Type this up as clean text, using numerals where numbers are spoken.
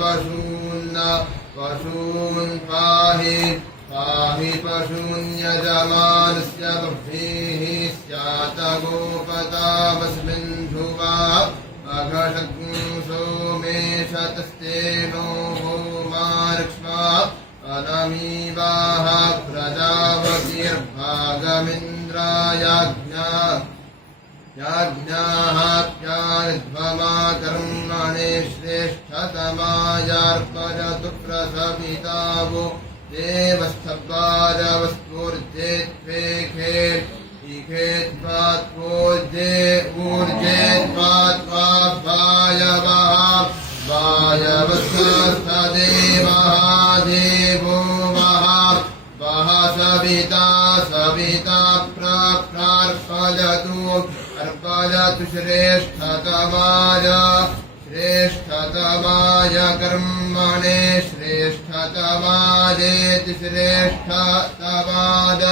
पशून् पशून् पाहि पाहि पशून् यजमानस्य बह्वीः स्यात् गोपतामस्मिन् ध्रुवा अघशंसो मे शतस्तेनो होमार्क्ष्मा अनमीवाः प्रजापतिर्भागमिन्द्रायाज्ञा याज्ञाहाप्याध्वमा कर्मणे श्रेष्ठतमायार्पयतु प्रसवितावो देवस्तवाजवस्फूर्जेत्वेखे ऊर्जेत्वात्वा वायवः वायवस्तदेवः देवो वः सविता प्रार्पयतु अर्पयतु श्रेष्ठतमाय कर्मणे श्रेष्ठतमाजेति श्रेष्ठतमाद